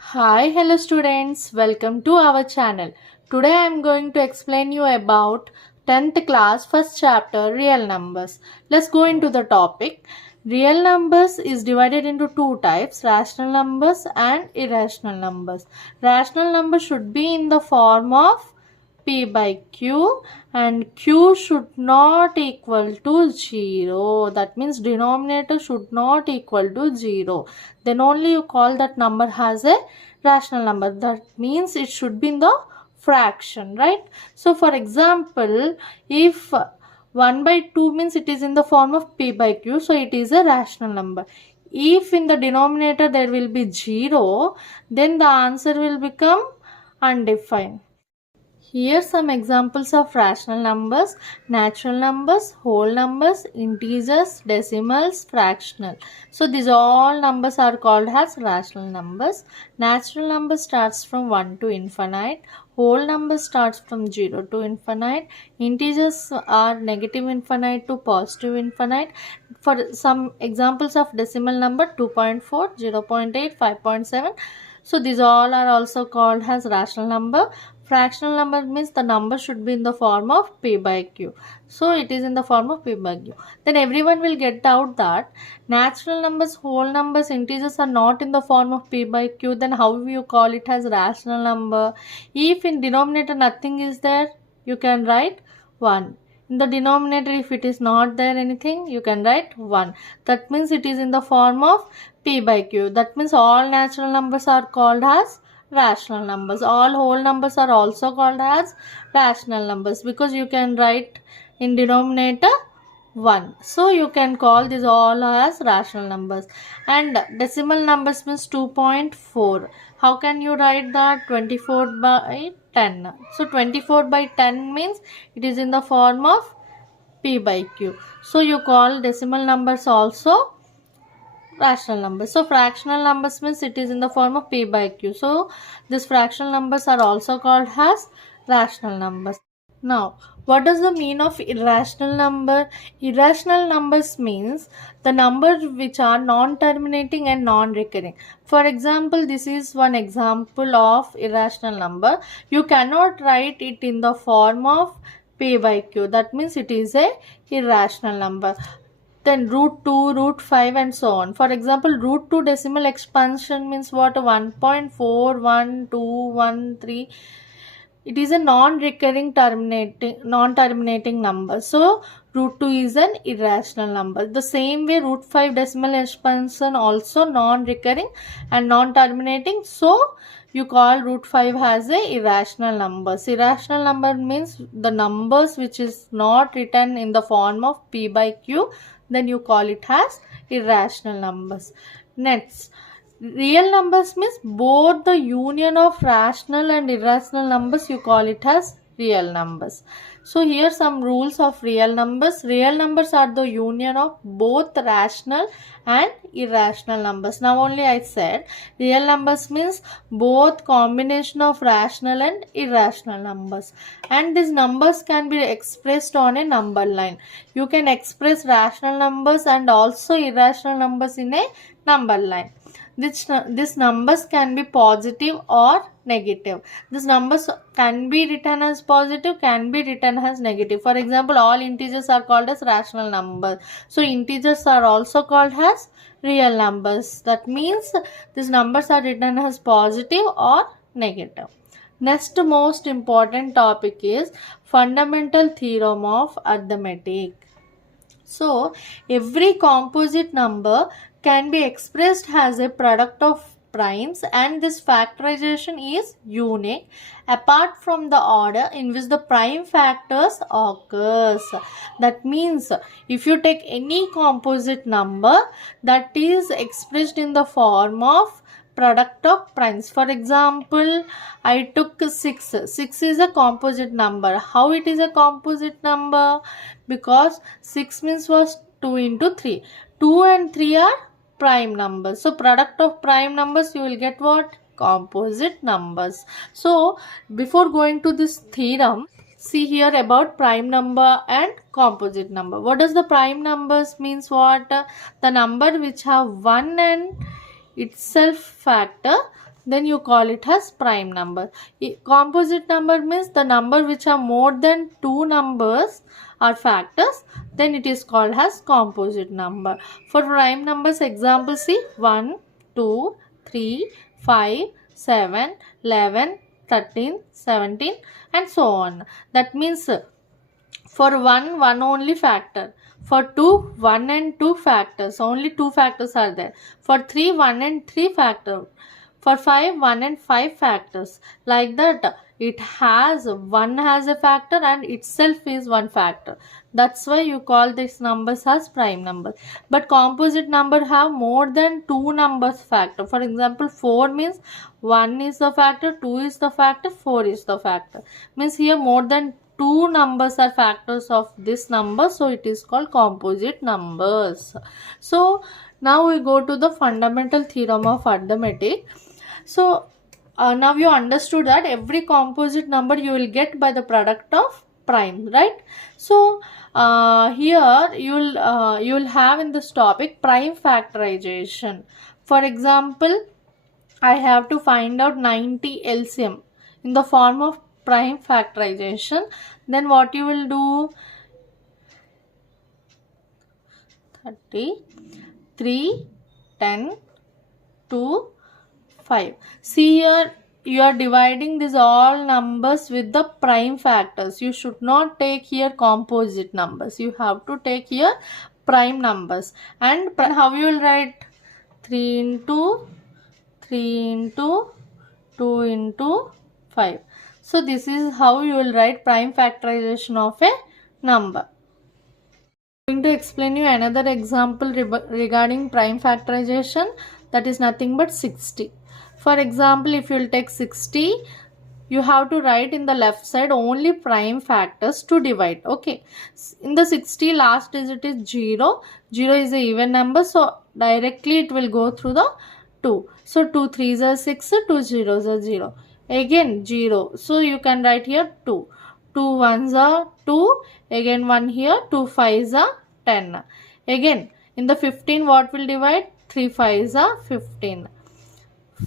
Hi, hello students, welcome to our channel. Today I am going to explain you about 10th class first chapter real numbers. Let's go into the topic. Real numbers is divided into two types, rational numbers and irrational numbers. Rational numbers should be in the form of P by Q and Q should not equal to 0. That means denominator should not equal to 0. Then only you call that number as a rational number. That means it should be in the fraction, right? So for example, if 1 by 2 means it is in the form of P by Q, so it is a rational number. If in the denominator there will be 0, then the answer will become undefined. Here some examples of rational numbers, natural numbers, whole numbers, integers, decimals, fractional. So these all numbers are called as rational numbers. Natural number starts from 1 to infinite. Whole number starts from 0 to infinite. Integers are negative infinite to positive infinite. For some examples of decimal number 2.4, 0.8, 5.7. So these all are also called as rational number. Fractional number means the number should be in the form of P by Q. So it is in the form of P by Q. Then everyone will get out that natural numbers, whole numbers, integers are not in the form of P by Q. Then how will you call it as rational number? If in denominator nothing is there, you can write 1. In the denominator, if it is not there anything, you can write 1. That means it is in the form of P by Q. That means all natural numbers are called as rational numbers. All whole numbers are also called as rational numbers because you can write in denominator 1. So you can call these all as rational numbers. And decimal numbers means 2.4. How can you write that? 24 by 10. So 24 by 10 means it is in the form of P by Q. So you call decimal numbers also rational numbers. So fractional numbers means it is in the form of P by Q. So these fractional numbers are also called as rational numbers. Now, what does the mean of irrational number? Irrational numbers means the numbers which are non-terminating and non-recurring. For example, this is one example of irrational number. You cannot write it in the form of P by Q. That means it is a irrational number. Then root 2, root 5 and so on. For example, root 2 decimal expansion means what? 1.41213. It is a non-terminating number. So root 2 is an irrational number. The same way root 5 decimal expansion also non-recurring and non-terminating. So you call root 5 as a irrational numbers. Irrational number means the numbers which is not written in the form of P by Q, then you call it as irrational numbers. Next, real numbers means both the union of rational and irrational numbers, you call it as real numbers. So here some rules of real numbers. Real numbers are the union of both rational and irrational numbers. Now only I said real numbers means both combination of rational and irrational numbers, and these numbers can be expressed on a number line. You can express rational numbers and also irrational numbers in a number line. These numbers can be positive or negative. These numbers can be written as positive, can be written as negative. For example, all integers are called as rational numbers. So integers are also called as real numbers. That means these numbers are written as positive or negative. Next most important topic is fundamental theorem of arithmetic. So every composite number can be expressed as a product of primes, and this factorization is unique apart from the order in which the prime factors occurs. That means if you take any composite number that is expressed in the form of product of primes. For example, I took 6. 6 is a composite number. How it is a composite number? Because 6 means was 2 into 3. 2 and 3 are prime numbers. So product of prime numbers, you will get what? Composite numbers. So before going to this theorem, see here about prime number and composite number. What does the prime numbers means? What? The number which have 1 and itself factor, then you call it as prime number. Composite number means the number which are more than two numbers or factors, then it is called as composite number. For prime numbers, example see 1, 2, 3, 5, 7, 11, 13, 17 and so on. That means for 1, 1 only factor. For 2, 1 and 2 factors. Only 2 factors are there. For 3, 1 and 3 factor. For 5, 1 and 5 factors. Like that, it has 1 has a factor and itself is 1 factor. That's why you call these numbers as prime numbers. But composite number have more than 2 numbers factor. For example, 4 means 1 is the factor, 2 is the factor, 4 is the factor. Means here more than two numbers are factors of this number, so it is called composite numbers. So now we go to the fundamental theorem of arithmetic. So now you understood that every composite number you will get by the product of prime, right? So here you will have in this topic prime factorization. For example, I have to find out 90 LCM in the form of prime factorization. Then what you will do, 30, 3, 10, 2, 5. See here, you are dividing these all numbers with the prime factors. You should not take here composite numbers. You have to take here prime numbers. And how you will write? 3 into 3 into 2 into 5. So this is how you will write prime factorization of a number. I am going to explain you another example regarding prime factorization, that is nothing but 60. For example, if you will take 60, you have to write in the left side only prime factors to divide. Okay, in the 60 last digit is 0. 0 is a even number, so directly it will go through the 2. So 2 3s are 6, 2 zeros are 0. Again 0, so you can write here 2. 2 1s are 2, again 1 here, 2 5s are 10. Again in the 15 what will divide? 3 5s are 15.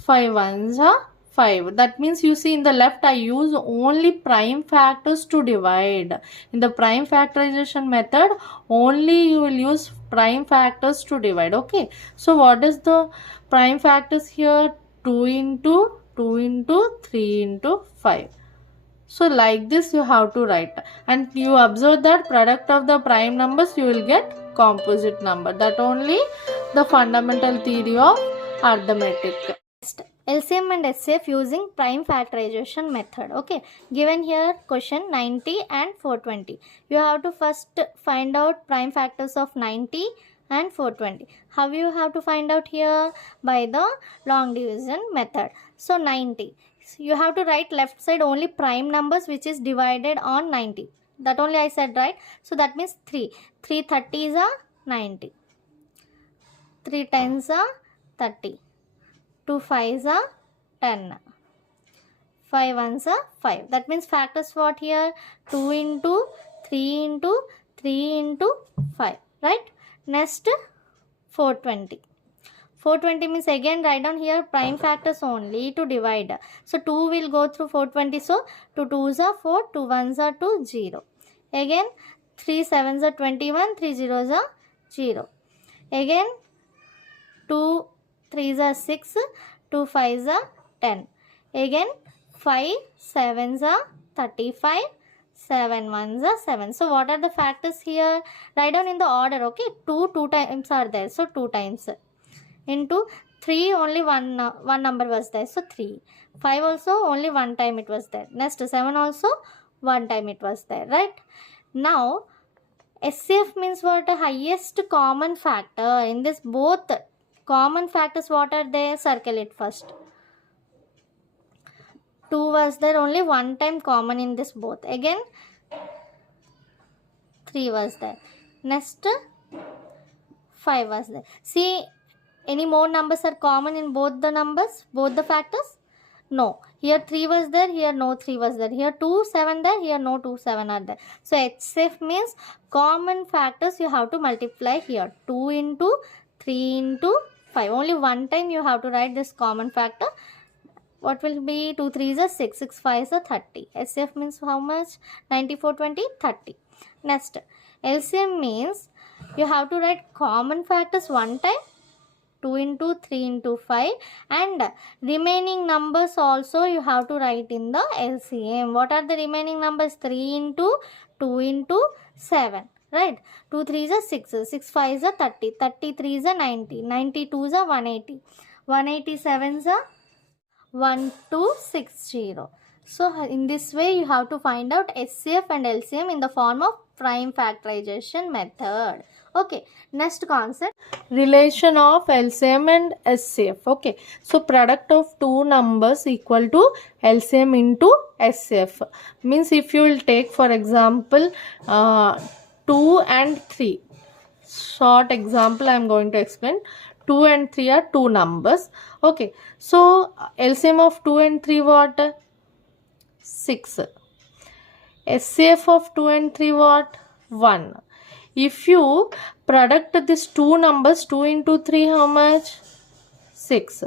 5 1s are 5. That means you see in the left I use only prime factors to divide. In the prime factorization method only you will use prime factors to divide. Okay, so what is the prime factors here? 2 into 2 into 3 into 5. So like this you have to write, and you observe that product of the prime numbers you will get composite number. That only the fundamental theory of arithmetic. LCM and HCF using prime factorization method. Okay, given here question 90 and 420. You have to first find out prime factors of 90 and 420. How you have to find out here? By the long division method. So 90, you have to write left side only prime numbers which is divided on 90. That only I said, right? So that means 3. 3 30s are 90. 3 10s are 30. 2 5s are 10. 5 1s are 5. That means factors what here? 2 into 3 into 3 into 5. Right? Next 420. 420 means again write down here prime factors only to divide. So 2 will go through 420. So 2 2s are 4, 2 1s are 2, 0. Again 3 7s are 21, 3 zeros are 0. Again 2 3s are 6, 2 5s are 10. Again 5 7s are 35, 7 1s are 7. So what are the factors here? Write down in the order. Okay, 2 times are there, so 2 times. Into 3 only one number was there, so 3. 5 also only one time it was there. Next 7 also one time it was there, right? Now SCF means what? Highest common factor. In this both common factors what are there? Circle it first. 2 was there, only one time common in this both. Again 3 was there. Next 5 was there. See, any more numbers are common in both the numbers, both the factors? No. Here 3 was there, here no 3 was there. Here 2 7 there, here no 2 7 are there. So HCF means common factors you have to multiply here. 2 into 3 into 5. Only one time you have to write this common factor. what will be 2 3 is a 6, 6 5 is a 30. SCF means how much? 94, 20, 30. Next, LCM means you have to write common factors one time, 2 into 3 into 5, and remaining numbers also you have to write in the LCM. What are the remaining numbers? 3 into 2 into 7, right? 2 3 is a 6, 6 5 is a 30, 33 is a 90, 92 is a 180, 187 is a 1260. So in this way you have to find out SCF and LCM in the form of prime factorization method. Okay, next concept, relation of LCM and SCF. Okay, so product of two numbers equal to LCM into SCF means if you will take for example 2 and 3. Short example I am going to explain. 2 and 3 are two numbers. Okay, so LCM of 2 and 3 what? 6. SCF of 2 and 3 what? 1. If you product these two numbers, 2 into 3 how much? 6.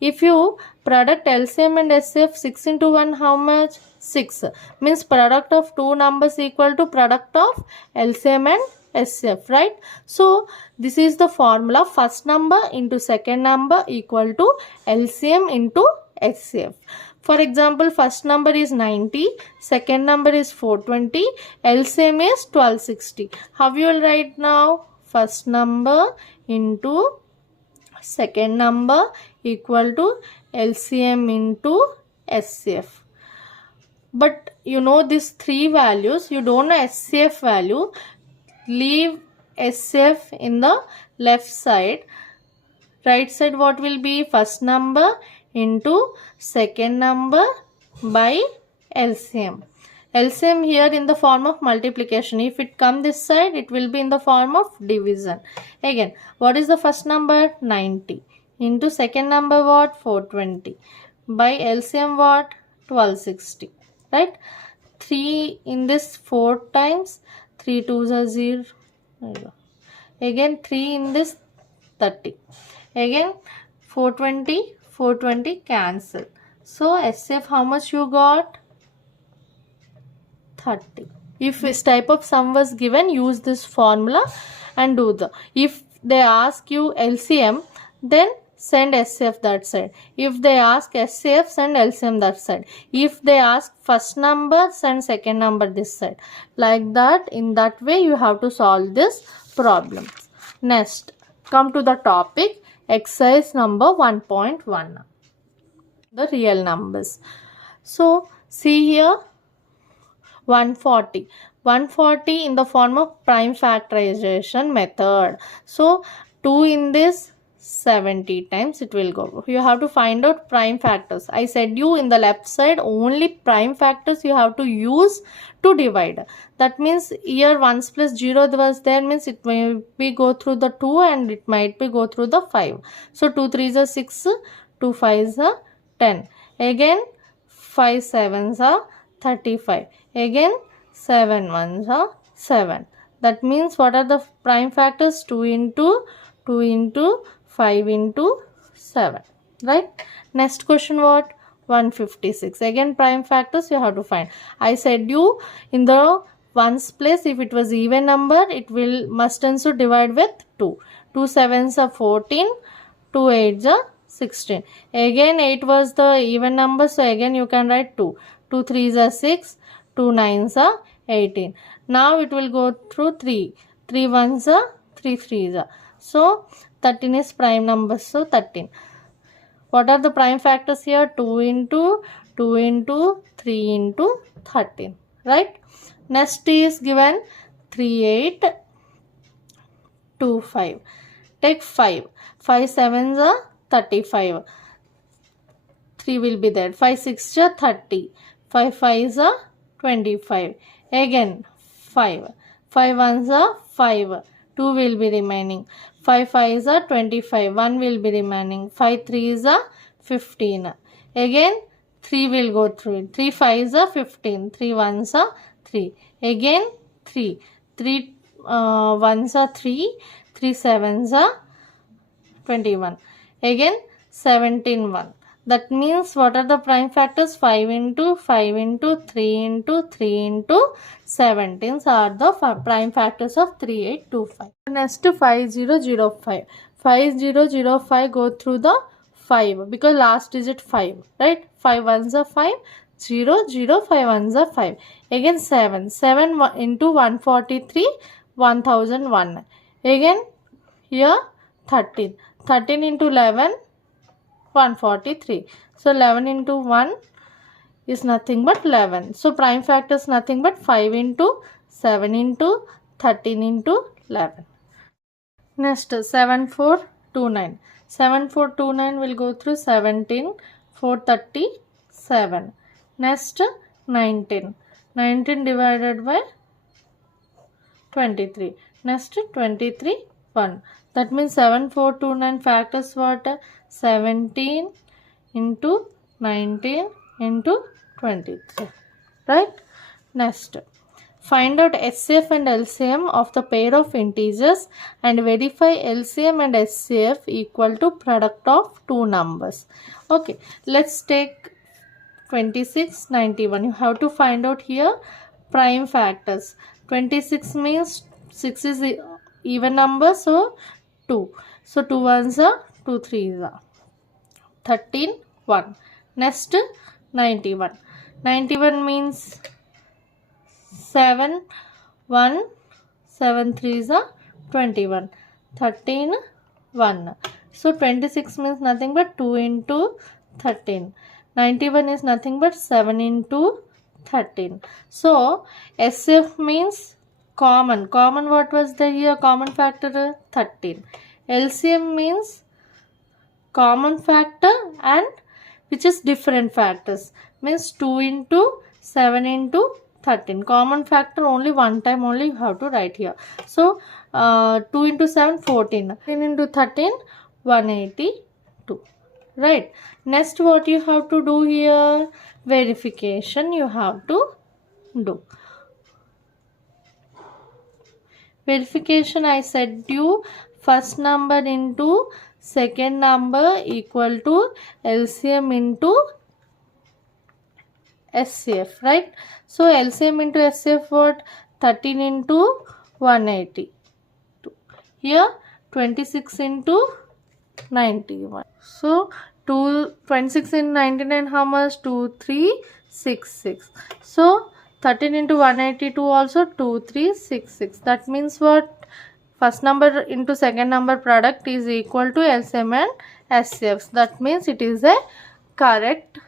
If you product LCM and SCF, 6 into 1 how much? 6. Means product of two numbers equal to product of LCM and SCF, right? So this is the formula, first number into second number equal to LCM into SCF. For example, first number is 90, second number is 420, LCM is 1260. How you will write now? First number into second number equal to LCM into SCF. But you know these three values, you don't know SCF value. Leave SCF in the left side. Right side what will be? First number into second number by LCM. LCM here in the form of multiplication. If it come this side, it will be in the form of division. Again, what is the first number? 90. Into second number what? 420. By LCM what? 1260. Right? 3 in this 4 times. 3 2s are 0. Again 3 in this 30. Again 420, 420 cancel. So SCF how much you got? 30. If this type of sum was given, use this formula and do the. If they ask you LCM, then send SCF that side. If they ask SCF, send LCM that side. If they ask first number, send second number this side. Like that, in that way you have to solve this problem. Next, come to the topic, exercise number 1.1. The real numbers. So, see here, 140. 140 in the form of prime factorization method. So, 2 in this 70 times it will go. You have to find out prime factors. I said you in the left side only prime factors you have to use to divide. That means here 1 plus 0 was there, means it may be go through the 2 and it might be go through the 5. So 2 3s are 6, 2 5s are 10. Again 5 7s are 35. Again 7 1s are 7. That means what are the prime factors? 2 into 2 into 5 into 7, right? Next question what? 156. Again prime factors you have to find. I said you in the ones place, if it was even number, it will must also divide with 2. 2 7s are 14, 2 8s are 16. Again 8 was the even number, so again you can write 2. 2 3s are 6, 2 9s are 18. Now it will go through 3. 3 1s are 3 3s are. So 13 is prime number, so 13. What are the prime factors here? 2 into 2 into 3 into 13, right? Next is given 3 8 2 5. Take 5. 5 7s are 35. 3 will be there. 5 6 are 30. 5 5s are 25. Again 5. 5 1s are 5. 2 will be remaining. 5 5s are 25. 1 will be remaining. 5 3s are 15. Again 3 will go through it. 3 5s are 15. 3 1s are 3. Again 3. 3 1s are 3. 3 7s are 21. Again 17 1. That means what are the prime factors? 5 into 5 into 3 into 3 into 17 are the prime factors of 3825. Next 5005. 5005 go through the 5 because last digit 5, right? 5 ones are 5, 0 0 5 ones are 5. Again 7 into 143 1001. Again here 13 into 11 143. So 11 into 1 is nothing but 11. So prime factor is nothing but 5 into 7 into 13 into 11. Next 7429. 7429 will go through 17 437. Next 19. 19 divided by 23. Next 23 1. That means 7429 factors what? 17 into 19 into 23. Right? Next. Find out HCF and LCM of the pair of integers and verify LCM and HCF equal to product of two numbers. Okay, let's take 26, 91. You have to find out here prime factors. 26 means 6 is even number, so 2. So 2 ones are 2 3s are 13 1. Next 91. 91 means 7 1 7 3s are 21 13 1. So 26 means nothing but 2 into 13. 91 is nothing but 7 into 13. So SF means common. Common what was the here? Common factor 13. LCM means common factor and which is different factors. Means 2 into 7 into 13. Common factor only one time only you have to write here. So 2 into 7 14. 14 into 13 182. Right. Next what you have to do here? Verification you have to do. Verification I said you first number into second number equal to LCM into SCF, right? So LCM into SCF what? 13 into 180. Here 26 into 91. So 26 into 99 how much? 2366. So 13 into 182 also 2366. That means what? First number into second number product is equal to LCM and SCF. That means it is a correct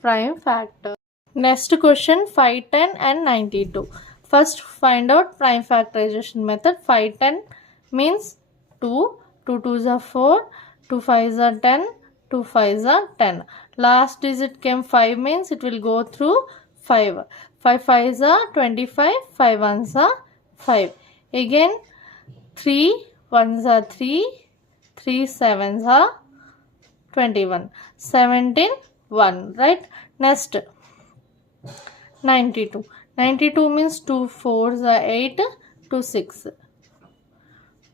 prime factor. Next question 510 and 92. First find out prime factorization method. 510 means 2, 2 2s are 4, 2 5s are 10, 2 5s are 10. Last digit came 5 means it will go through 5. 5 5s are 25, 5 1s are 5. Again 3 1s are 3, 3 7s are 21. 17 1, right? Next 92. 92 means 2 4s are 8, 2 6.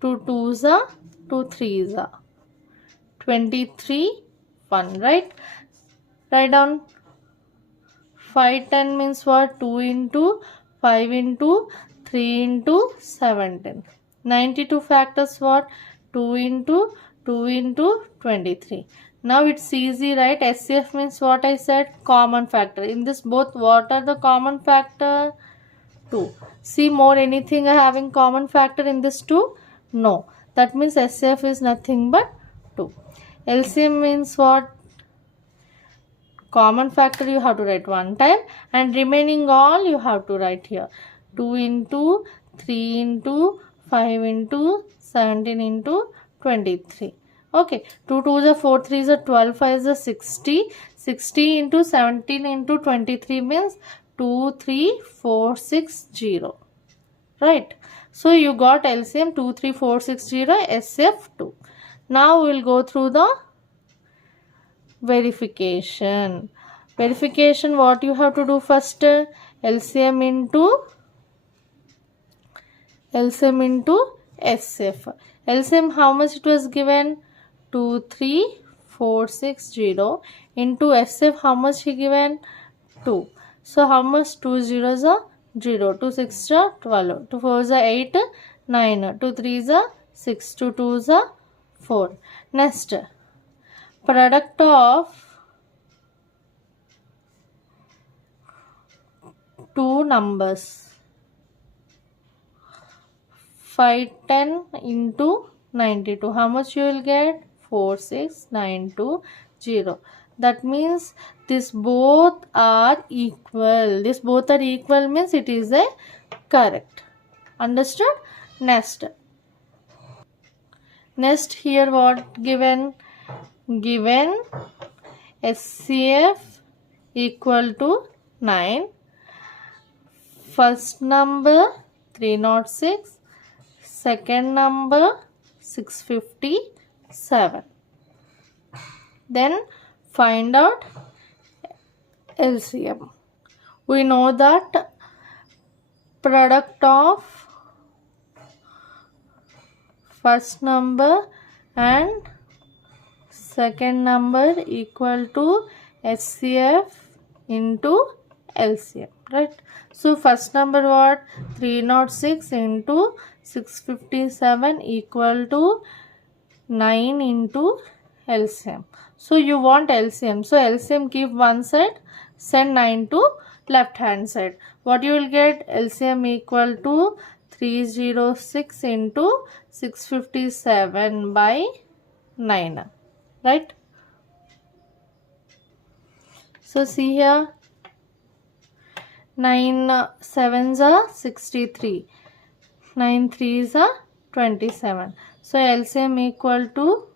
2 2s are 2 3s are 23 1, right? Write down 510 means what? 2 into 5 into 3 into 17. 92 factors what? 2 into 2 into 23. Now it's easy, right? SCF means what I said? Common factor. In this both what are the common factor? 2. See more anything having common factor in this 2? No. That means SCF is nothing but 2. LCM means what? Common factor you have to write one time and remaining all you have to write here. 2 into 3 into 5 into 17 into 23. Okay, 2 2s are 4 3s are 12 5s are 60. 60 into 17 into 23 means 23460. Right. So you got LCM 23460 SF2. Now we will go through the verification. Verification what you have to do first? LCM into SF. LCM how much it was given? 2 3 460 into SF, how much he given? 2. So how much? 2 zeros are 0, 2 6 are 12, 2 4 are 8, 9, 2 3 are 6, 2 2 are 4. Next, product of two numbers. 510 into 92. How much you will get? 46920. That means this both are equal. This both are equal means it is a correct. Understood? Next here what given? Given SCF equal to 9. First number 306. Second number 657. Then find out LCM. We know that product of first number and second number equal to SCF into LCM, right? So first number what? 306 into 657 equal to 9 into LCM. So you want LCM. So LCM keep one side, send 9 to left hand side. What you will get? LCM equal to 306 into 657 by 9. Right? So see here. 9 sevens are 63. 9 threes are 27. So LCM equal to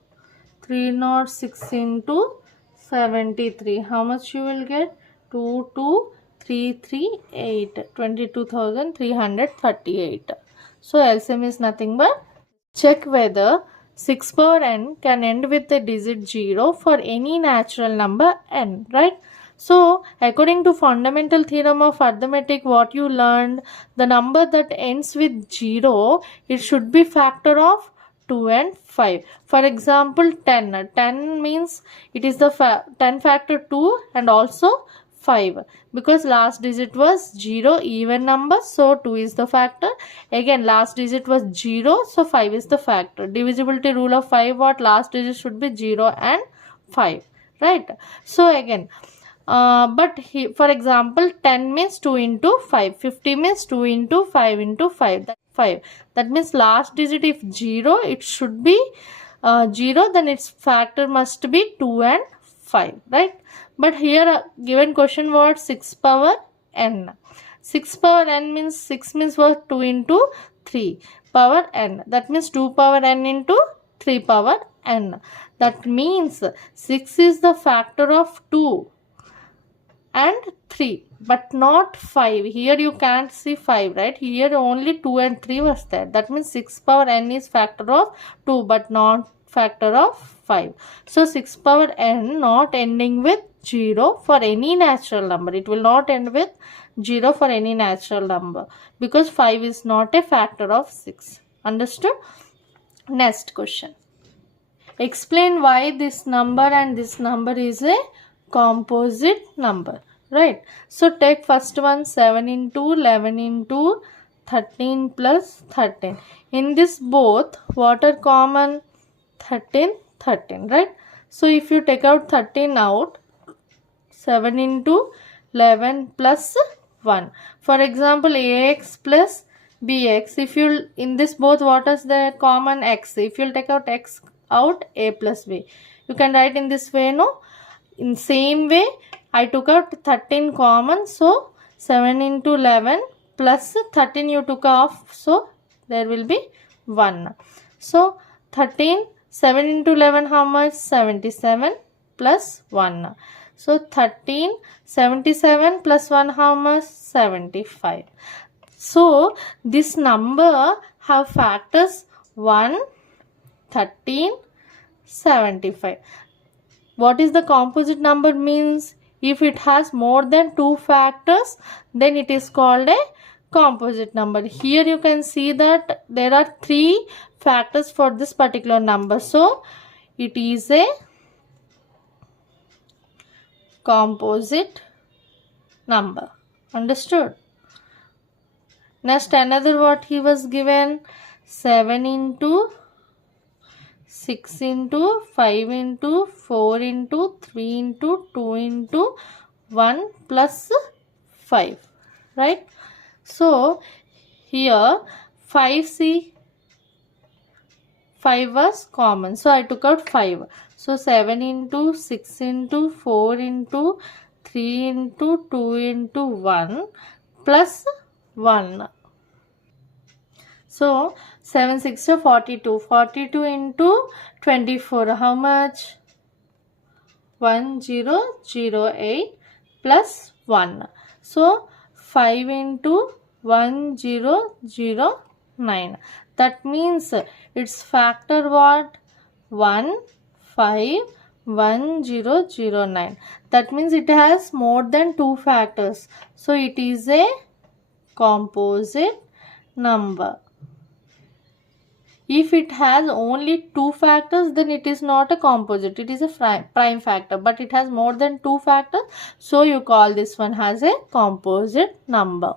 306 into 73. How much you will get? 22338. 22,338. So LCM is nothing but check whether 6 power n can end with the digit 0 for any natural number n, right? So, according to fundamental theorem of arithmetic, what you learned, the number that ends with 0, it should be factor of 2 and 5. For example, 10. 10 means it is the 10 factor 2 and also 5. Because last digit was 0, even number, so 2 is the factor. Again, last digit was 0, so 5 is the factor. Divisibility rule of 5, what? Last digit should be 0 and 5. Right? So, again... for example, 10 means 2 into 5, 50 means 2 into 5 into 5, that 5. That means last digit if 0, it should be 0, then its factor must be 2 and 5, right? But here given question what? 6 power n. 6 power n means 6 means what? 2 into 3 power n. That means 2 power n into 3 power n. That means 6 is the factor of 2 and 3 but not 5. Here you can't see 5, right? Here only 2 and 3 was there. That means 6 power n is factor of 2 but not factor of 5. So 6 power n not ending with 0 for any natural number. It will not end with 0 for any natural number because 5 is not a factor of 6. Understood? Next question. Explain why this number and this number is a composite number, right? So take first one, 7 into 11 into 13 plus 13. In this both, what are common? 13, 13, right? So if you take out 13 out, 7 into 11 plus 1. For example, ax plus bx. If you in this both, what is the common? X. If you take out x out, a plus b. You can write in this way, no? In same way, I took out 13 common, so 7 into 11 plus 13 you took off, so there will be 1. So 13, 7 into 11 how much? 77 plus 1. So 13, 77 plus 1 how much? 75. So this number have factors 1, 13, 75. What is the composite number means? If it has more than 2 factors, then it is called a composite number. Here you can see that there are 3 factors for this particular number. So, it is a composite number. Understood? Next, another what he was given, 7 into 6 into 5 into 4 into 3 into 2 into 1 plus 5, right? So here 5 was common, so I took out 5. So 7 into 6 into 4 into 3 into 2 into 1 plus 1. So 7 6 are 42. 42 into 24, how much? 1008 plus 1. So 5 into 1009. That means its factor what? 151009. That means it has more than 2 factors. So it is a composite number. If it has only 2 factors, then it is not a composite. It is a prime factor. But it has more than 2 factors. So you call this one as a composite number.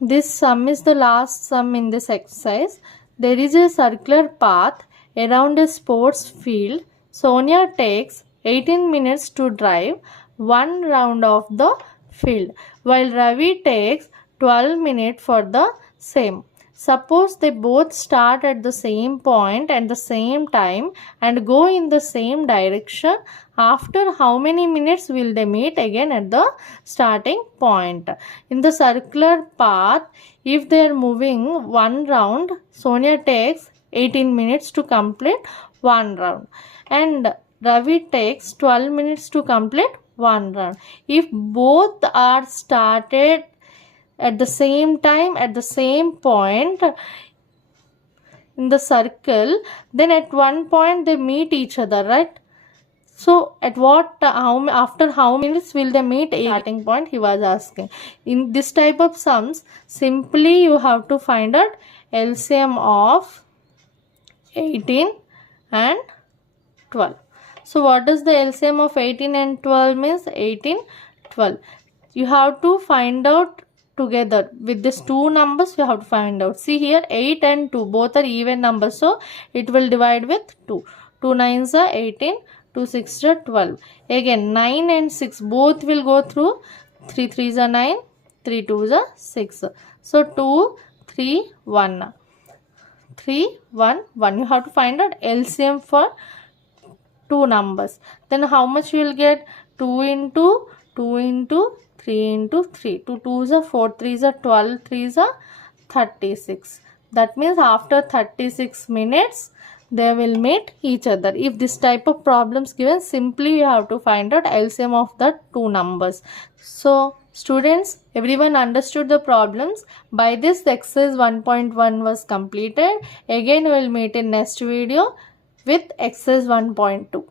This sum is the last sum in this exercise. There is a circular path around a sports field. Sonia takes 18 minutes to drive one round of the field, while Ravi takes 12 minutes for the same. Suppose they both start at the same point at the same time and go in the same direction. After how many minutes will they meet again at the starting point? In the circular path, if they are moving one round, Sonia takes 18 minutes to complete one round and Ravi takes 12 minutes to complete one round. If both are started at the same time at the same point in the circle, then at one point they meet each other, right? So at after how minutes will they meet a starting point, he was asking. In this type of sums, simply you have to find out LCM of 18 and 12. So what does the LCM of 18 and 12 means? 18, 12. You have to find out together with these two numbers. You have to find out. See here, 8 and 2 both are even numbers, so it will divide with 2. 2 9s are 18, 2 6 are 12. Again 9 and 6 both will go through. 3 3s are 9, 3 2s are 6. So 2 3 1. 3 1 1. You have to find out LCM for two numbers. Then how much you will get? 2 into 2 into 3 into 3. 2 2s are 4, 3s are 12, 3s are 36. That means after 36 minutes they will meet each other. If this type of problems given, simply you have to find out LCM of the two numbers. So students, everyone understood the problems. By this, the exercise 1.1 was completed. Again we will meet in next video with exercise 1.2.